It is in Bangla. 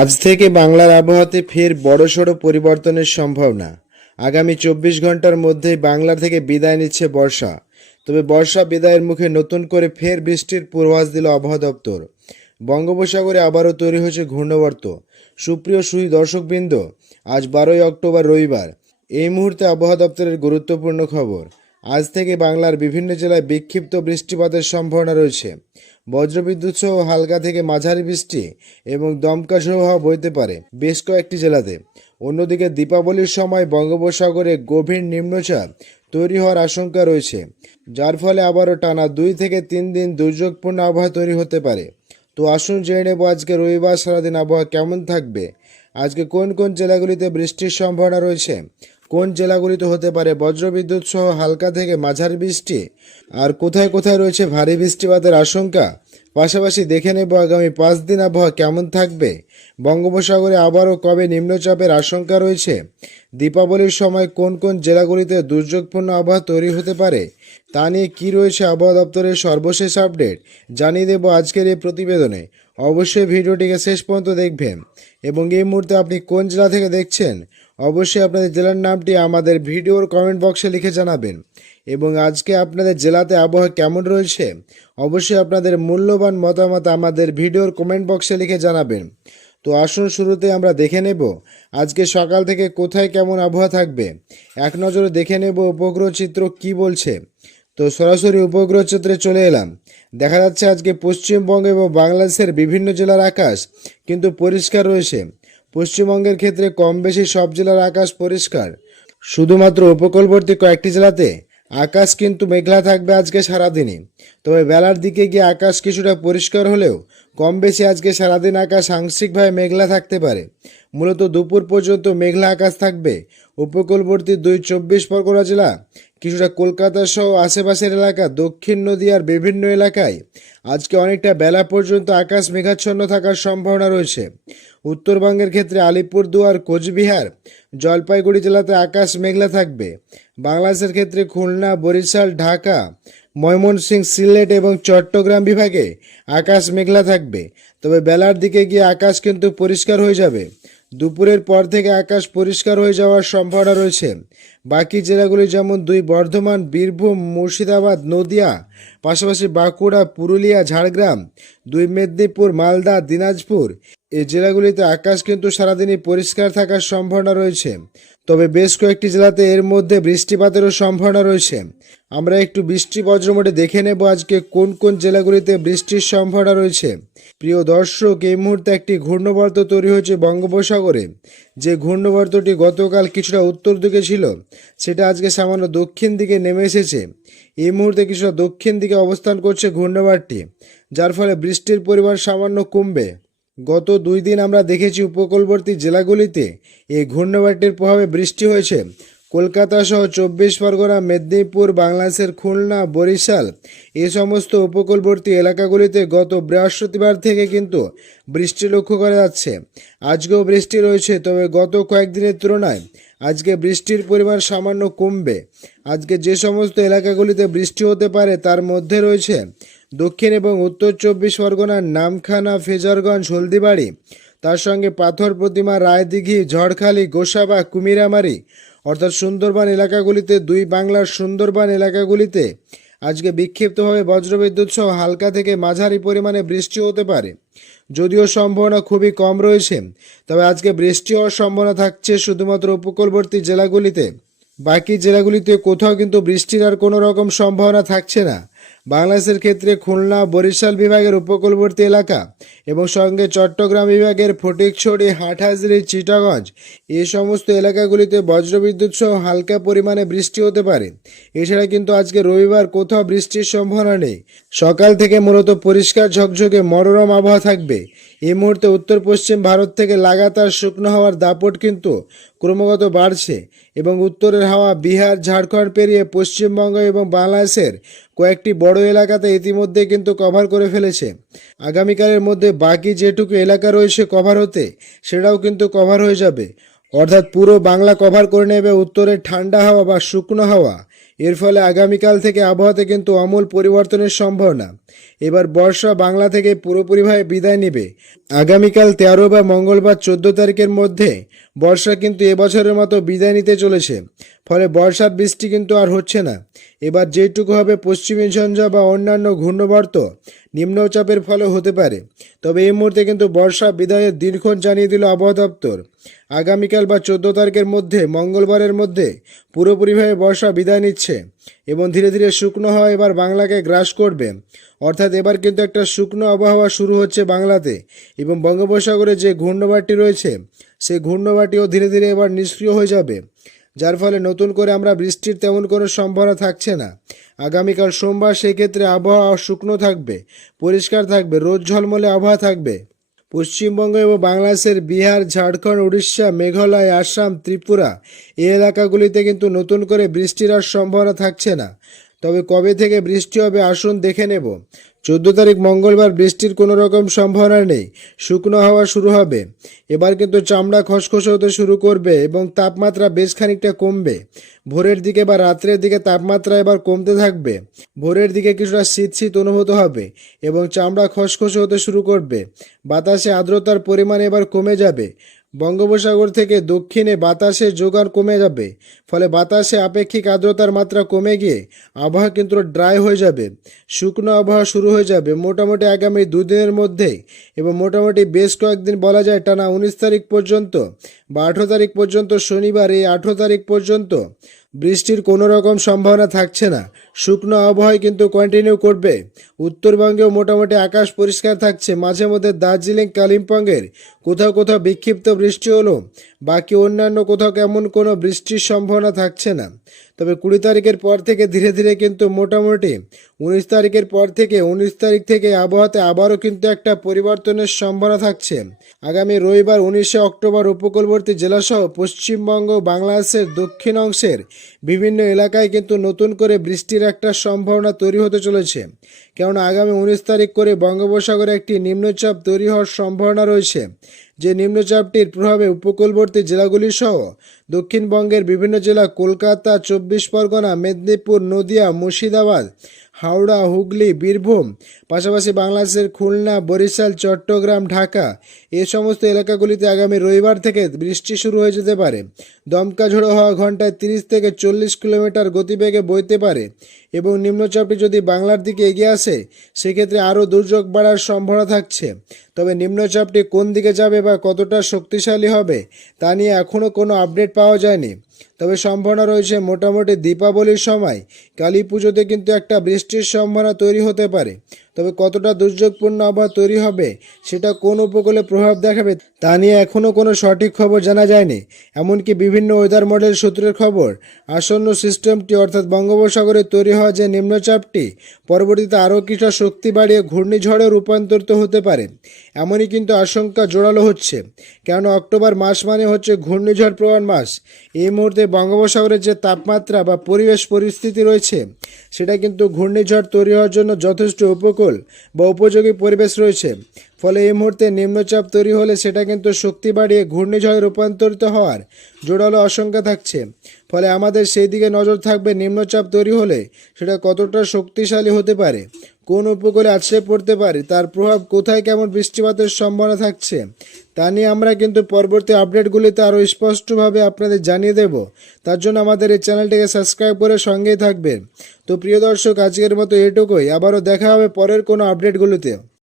আজ থেকে বাংলার আবহাওয়াতে ফের বড়সড় পরিবর্তনের সম্ভাবনা। আগামী চব্বিশ ঘণ্টার মধ্যেই বাংলা থেকে বিদায় নিচ্ছে বর্ষা। তবে বর্ষা বিদায়ের মুখে নতুন করে ফের বৃষ্টির পূর্বাভাস দিল আবহাওয়া দপ্তর। বঙ্গোপসাগরে আবারও তৈরি হয়েছে ঘূর্ণবর্ত। সুপ্রিয় সুই দর্শকবৃন্দ, আজ বারোই অক্টোবর রবিবার। এই মুহূর্তে আবহাওয়া দপ্তরের গুরুত্বপূর্ণ খবর। আজ থেকে বাংলার বিভিন্ন জেলায় বিক্ষিপ্ত বৃষ্টিপাতের সম্ভাবনা রয়েছে। বজ্রবিদ্যুৎ সহ হালকা থেকে মাঝারি বৃষ্টি এবং দমকা সহ বইতে পারে বেশ কয়েকটি জেলাতে। অন্যদিকে দীপাবলির সময় বঙ্গোপসাগরে গভীর নিম্নচাপ তৈরি হওয়ার আশঙ্কা রয়েছে, যার ফলে আবারও টানা দুই থেকে তিন দিন দুর্যোগপূর্ণ আবহাওয়া তৈরি হতে পারে। তো আসুন জেনে নেব আজকে রবিবার সারাদিন আবহাওয়া কেমন থাকবে। আজকে কোন কোন জেলাগুলিতে বৃষ্টির সম্ভাবনা রয়েছে? কোন জেলাগুলিতে হতে পারে বজ্রবিদ্যুৎ সহ হালকা থেকে মাঝারি বৃষ্টি? আর কোথায় কোথায় রয়েছে ভারী বৃষ্টিপাতের আশঙ্কা? পাশাপাশি দেখে নেব আগামী পাঁচ দিন আবহাওয়া কেমন থাকবে? বঙ্গোপসাগরে আবারও কবে নিম্নচাপের আশঙ্কা রয়েছে? দীপাবলির সময় কোন কোন জেলাগুলিতে দুর্যোগপূর্ণ আবহাওয়া তৈরি হতে পারে? তা নিয়ে কী রয়েছে আবহাওয়া দপ্তরের সর্বশেষ আপডেট? জানিয়ে দেব আজকের এই প্রতিবেদনে। অবশ্যই ভিডিওটিকে শেষ পর্যন্ত দেখবেন। এবং এই মুহূর্তে আপনি কোন জেলা থেকে দেখছেন? অবশ্যই আপনাদের জেলার নামটি আমাদের ভিডিওর কমেন্ট বক্সে লিখে জানাবেন। এবং আজকে আপনাদের জেলাতে আবহাওয়া কেমন রয়েছে, অবশ্যই আপনাদের মূল্যবান মতামত আমাদের ভিডিওর কমেন্ট বক্সে লিখে জানাবেন। তো আসুন, শুরুতে আমরা দেখে নেব আজকে সকাল থেকে কোথায় কেমন আবহাওয়া থাকবে। এক নজরে দেখে নেব উপগ্রহ চিত্র কি বলছে। তো সরাসরি উপগ্রহ চিত্রে চলে এলাম। দেখা যাচ্ছে আজকে পশ্চিমবঙ্গ এবং বাংলাদেশের বিভিন্ন জেলার আকাশ কিন্তু পরিষ্কার রয়েছে। পশ্চিমবঙ্গের ক্ষেত্রে কম বেশি সব জেলার আকাশ পরিষ্কার। শুধুমাত্র উপকূলবর্তী কয়েকটি জেলাতে আকাশ কিন্তু মেঘলা থাকবে আজকে সারাদিনই। তবে বেলার দিকে গিয়ে আকাশ কিছুটা পরিষ্কার হলেও কম বেশি আজকে সারাদিন আকাশ আংশিকভাবে মেঘলা থাকতে পারে। মূলত দুপুর পর্যন্ত মেঘলা আকাশ থাকবে। উপকূলবর্তী দুই চব্বিশ পরগনা জেলা কিছুটা কলকাতা সহ আশেপাশের এলাকা, দক্ষিণ নদীয়ার বিভিন্ন এলাকায়। আজকে অনেকটা বেলা পর্যন্ত আকাশ মেঘাচ্ছন্ন থাকার সম্ভাবনা রয়েছে। উত্তরবঙ্গের ক্ষেত্রে আলিপুরদুয়ার, কোচবিহার, জলপাইগুড়ি জেলাতে আকাশ মেঘলা থাকবে। বাংলাদেশের ক্ষেত্রে খুলনা, বরিশাল, ঢাকা, ময়মনসিংহ, সিলেট এবং চট্টগ্রাম বিভাগে আকাশ মেঘলা থাকবে। তবে বেলার দিকে গিয়ে আকাশ কিন্তু পরিষ্কার হয়ে যাবে। দুপুরের পর থেকে আকাশ পরিষ্কার হয়ে যাওয়ার সম্ভাবনা রয়েছে। বাকি জেলাগুলি যেমন দুই বর্ধমান, বীরভূম, মুর্শিদাবাদ, নদিয়া, পাশাপাশি বাঁকুড়া, পুরুলিয়া, ঝাড়গ্রাম, দুই মেদিনীপুর, মালদা, দিনাজপুর এই জেলাগুলিতে আকাশ কিন্তু সারাদিনই পরিষ্কার থাকার সম্ভাবনা রয়েছে। তবে বেশ কয়েকটি জেলাতে এর মধ্যে বৃষ্টিপাতেরও সম্ভাবনা রয়েছে। আমরা একটু বৃষ্টি বজ্রমোটে দেখে নেব আজকে কোন কোন জেলাগুলিতে বৃষ্টির সম্ভাবনা রয়েছে। প্রিয় দর্শক, এই মুহূর্তে একটি ঘূর্ণবর্ত তৈরি হয়েছে বঙ্গোপসাগরে। যে ঘূর্ণবর্তটি গতকাল কিছুটা উত্তর দিকে ছিল, সেটা আজকে সামান্য দক্ষিণ দিকে নেমে এসেছে। এই মুহূর্তে কিছুটা দক্ষিণ দিকে অবস্থান করছে ঘূর্ণবারটি, যার ফলে বৃষ্টির পরিমাণ সামান্য কমবে। গত দুই দিন আমরা দেখেছি উপকূলবর্তী জেলাগুলিতে এই ঘূর্ণবাটির প্রভাবে বৃষ্টি হয়েছে। কলকাতা সহ চব্বিশ পরগনা, মেদিনীপুর, বাংলাদেশের খুলনা, বরিশাল এ সমস্ত উপকূলবর্তী এলাকাগুলিতে গত বৃহস্পতিবার থেকে কিন্তু বৃষ্টি লক্ষ্য করা যাচ্ছে। আজকেও বৃষ্টি রয়েছে, তবে গত কয়েকদিনের তুলনায় আজকে বৃষ্টির পরিমাণ সামান্য কমবে। আজকে যে সমস্ত এলাকাগুলিতে বৃষ্টি হতে পারে, তার মধ্যে রয়েছে দক্ষিণ এবং উত্তর চব্বিশ পরগনার নামখানা, ফেজারগঞ্জ, হলদিবাড়ি। তার সঙ্গে পাথর, প্রতিমা, রায়দিঘি, ঝড়খালি, গোসাবা, কুমিরামারি অর্থাৎ সুন্দরবন এলাকাগুলিতে, দুই বাংলার সুন্দরবন এলাকাগুলিতে আজকে বিক্ষিপ্তভাবে বজ্রবিদ্যুৎ সহ হালকা থেকে মাঝারি পরিমাণে বৃষ্টি হতে পারে। যদিও সম্ভাবনা খুবই কম রয়েছে, তবে আজকে বৃষ্টি হওয়ার সম্ভাবনা থাকছে শুধুমাত্র উপকূলবর্তী জেলাগুলিতে। বাকি জেলাগুলিতে কোথাও কিন্তু বৃষ্টির আর কোনো রকম সম্ভাবনা থাকছে না। বাংলাদেশের ক্ষেত্রে খুলনা, বরিশাল বিভাগের উপকূলবর্তী এলাকা এবং সঙ্গে চট্টগ্রাম বিভাগের ফটিকছড়ি, হাটহাজরি, চিটাগঞ্জ এই সমস্ত এলাকাগুলিতে বজ্রবিদ্যুৎ সহ হালকা পরিমাণে বৃষ্টি হতে পারে। এছাড়া কিন্তু আজকে রবিবার কোথাও বৃষ্টির সম্ভাবনা নেই। সকাল থেকে মূলত পরিষ্কার ঝকঝকে মনোরম আবহাওয়া থাকবে। এই মুহূর্তে উত্তর পশ্চিম ভারত থেকে লাগাতার শুকনো হওয়ার দাপট কিন্তু ক্রমাগত বাড়ছে এবং উত্তরের হাওয়া বিহার, ঝাড়খণ্ড পেরিয়ে পশ্চিমবঙ্গ এবং বাংলাদেশের কয়েকটি বড় এলাকাতে ইতিমধ্যে কিন্তু কভার করে ফেলেছে। আগামীকালের মধ্যে বাকি যেটুকু এলাকা রয়েছে কভার হতে, সেটাও কিন্তু কভার হয়ে যাবে। অর্থাৎ পুরো বাংলা কভার করে নেবে উত্তরের ঠান্ডা হাওয়া বা শুকনো হাওয়া। এর ফলে আগামীকাল থেকে আবহাওয়াতে কিন্তু আমূল পরিবর্তনের সম্ভাবনা। এবার বর্ষা বাংলা থেকে পুরোপুরিভাবে বিদায় নেবে। আগামীকাল তেরো বা মঙ্গলবার চোদ্দ তারিখের মধ্যে বর্ষা কিন্তু এবছরের মতো বিদায় নিতে চলেছে। ফলে বর্ষার বৃষ্টি কিন্তু আর হচ্ছে না। এবার যেটুকু হবে পশ্চিমী ঝঞ্ঝা বা অন্যান্য ঘূর্ণবর্ত, নিম্নচাপের ফলে হতে পারে। তবে এই মুহূর্তে কিন্তু বর্ষা বিদায়ের দিনক্ষণ জানিয়ে দিল আবহাওয়া দপ্তর। আগামীকাল বা চোদ্দ তারিখের মধ্যে, মঙ্গলবারের মধ্যে পুরোপুরিভাবে বর্ষা বিদায় নিচ্ছে। এবং ধীরে ধীরে শুকনো হওয়া এবার বাংলাকে গ্রাস করবে। অর্থাৎ এবার কিন্তু একটা শুকনো আবহাওয়া শুরু হচ্ছে বাংলাতে এবং বঙ্গোপসাগরে যে ঘূর্ণবাটি রয়েছে, সেই ঘূর্ণবাটিও ধীরে ধীরে এবার নিষ্ক্রিয় হয়ে যাবে। যার ফলে নতুন করে আমরা বৃষ্টির তেমন কোনো সম্ভাবনা থাকছে না। আগামীকাল সোমবার সেই ক্ষেত্রে আবহাওয়া শুকনো থাকবে, পরিষ্কার থাকবে, রোদ ঝলমলে আবহাওয়া থাকবে। পশ্চিমবঙ্গ এবং বাংলাদেশের বিহার, ঝাড়খণ্ড, উড়িষ্যা, মেঘালয়, আসাম, ত্রিপুরা এই এলাকাগুলিতে কিন্তু নতুন করে বৃষ্টির আর সম্ভাবনা থাকছে না। তবে কবে থেকে বৃষ্টি হবে আসুন দেখে নেব। চোদ্দ তারিখ মঙ্গলবার বৃষ্টির কোনো রকম সম্ভাবনা নেই। শুকনো হাওয়া শুরু হবে। এবার কিন্তু চামড়া খসখসে হতে শুরু করবে এবং তাপমাত্রা বেশ খানিকটা কমবে। ভোরের দিকে বা রাত্রের দিকে তাপমাত্রা এবার কমতে থাকবে। ভোরের দিকে কিছুটা শীত শীত অনুভূত হবে এবং চামড়া খসখসে হতে শুরু করবে। বাতাসে আর্দ্রতার পরিমাণ এবার কমে যাবে। বঙ্গোপসাগর থেকে দক্ষিণে বাতাসের যোগান কমে যাবে, ফলে বাতাসে আপেক্ষিক আর্দ্রতার মাত্রা কমে গিয়ে আবহাওয়া কিন্তু ড্রাই হয়ে যাবে। শুকনো আবহাওয়া শুরু হয়ে যাবে মোটামুটি আগামী দুদিনের মধ্যেই এবং মোটামুটি বেশ কয়েকদিন বলা যায় টানা উনিশ তারিখ পর্যন্ত বা আঠেরো তারিখ পর্যন্ত শনিবার এই আঠেরো তারিখ পর্যন্ত বৃষ্টির কোনো রকম সম্ভাবনা থাকছে না। শুকনো আবহাওয়ায় কিন্তু কন্টিনিউ করবে। উত্তরবঙ্গেও মোটামুটি আকাশ পরিষ্কার থাকছে। মাঝে মধ্যে দার্জিলিং, কালিম্পংয়ের কোথাও কোথাও বিক্ষিপ্ত বৃষ্টি হলো বাকি অন্যান্য কোথাও কেমন কোনো বৃষ্টির সম্ভাবনা থাকছে না। তবে কুড়ি তারিখের পর থেকে ধীরে ধীরে কিন্তু মোটামুটি উনিশ তারিখের পর থেকে উনিশ তারিখ থেকে আবহাওয়াতে আবারও কিন্তু একটা পরিবর্তনের সম্ভাবনা থাকছে। আগামী রবিবার উনিশে অক্টোবর উপকূলবর্তী জেলাসহ পশ্চিমবঙ্গ বাংলাদেশের দক্ষিণ অংশের বিভিন্ন এলাকায় কিন্তু নতুন করে বৃষ্টির একটা সম্ভাবনা তৈরি হতে চলেছে। কেননা আগামী উনিশ তারিখ করে বঙ্গোপসাগরে একটি নিম্নচাপ তৈরি হওয়ার সম্ভাবনা রয়েছে। যে নিম্নচাপটির প্রভাবে উপকূলবর্তী জেলাগুলি সহ দক্ষিণবঙ্গের বিভিন্ন জেলা কলকাতা, চব্বিশ পরগনা, মেদিনীপুর, নদিয়া, মুর্শিদাবাদ হাওড়া, হুগলি, বীরভূম, পাশাপাশি বাংলাদেশের খুলনা, বরিশাল, চট্টগ্রাম, ঢাকা এ সমস্ত এলাকাগুলিতে আগামী রবিবার থেকে বৃষ্টি শুরু হয়ে যেতে পারে। দমকা ঝোড়ো হওয়া ঘন্টায় তিরিশ থেকে চল্লিশ কিলোমিটার গতিবেগে বইতে পারে এবং নিম্নচাপটি যদি বাংলার দিকে এগিয়ে আসে, সেক্ষেত্রে আরও দুর্যোগ বাড়ার সম্ভাবনা থাকছে। তবে নিম্নচাপটি কোন দিকে যাবে বা কতটা শক্তিশালী হবে, তা নিয়ে এখনও কোনো আপডেট পাওয়া যায়নি। তবে সম্ভাবনা রয়েছে মোটামুটি দীপাবলির সময় কালী পুজোতে কিন্তু একটা বৃষ্টির সম্ভাবনা তৈরি হতে পারে। তবে কতটা দুর্যোগপূর্ণ আবহাওয়া তৈরি হবে, সেটা কোন উপকূলে প্রভাব দেখাবে তা নিয়ে এখনও কোনো সঠিক খবর জানা যায়নি। এমনকি বিভিন্ন ওয়েদার মডেল সূত্রের খবর, আসন্ন সিস্টেমটি অর্থাৎ বঙ্গোপসাগরে তৈরি হওয়া যে নিম্নচাপটি, পরবর্তীতে আরও কিছুটা শক্তি বাড়িয়ে ঘূর্ণিঝড়ে রূপান্তরিত হতে পারে। এমনই কিন্তু আশঙ্কা জোরালো হচ্ছে। কেন অক্টোবর মাস মানে হচ্ছে ঘূর্ণিঝড় প্রবণ মাস। এই মুহূর্তে বঙ্গোপসাগরের যে তাপমাত্রা বা পরিবেশ পরিস্থিতি রয়েছে, সেটা কিন্তু ঘূর্ণিঝড় তৈরি হওয়ার জন্য যথেষ্ট উপকূল বা উপযোগী পরিবেশ রয়েছে। ফলে এই মুহূর্তে নিম্নচাপ তৈরি হলে সেটা কিন্তু শক্তি বাড়িয়ে ঘূর্ণিঝড়ে রূপান্তরিত হওয়ার জোরালো আশঙ্কা থাকছে। ফলে আমাদের সেই দিকে নজর থাকবে নিম্নচাপ তৈরি হলে সেটা কতটা শক্তিশালী হতে পারে, কোন উপকূলে আছড়ে পড়তে পারে, তার প্রভাব কোথায় কেমন বৃষ্টিপাতের সম্ভাবনা থাকছে, তা নিয়ে আমরা কিন্তু পরবর্তী আপডেটগুলিতে আরও স্পষ্টভাবে আপনাদের জানিয়ে দেব। তার জন্য আমাদের এই চ্যানেলটিকে সাবস্ক্রাইব করে সঙ্গেই থাকবেন। তো প্রিয় দর্শক, আজকের মতো এটুকুই। আবারও দেখা হবে পরের কোনো আপডেটগুলিতে।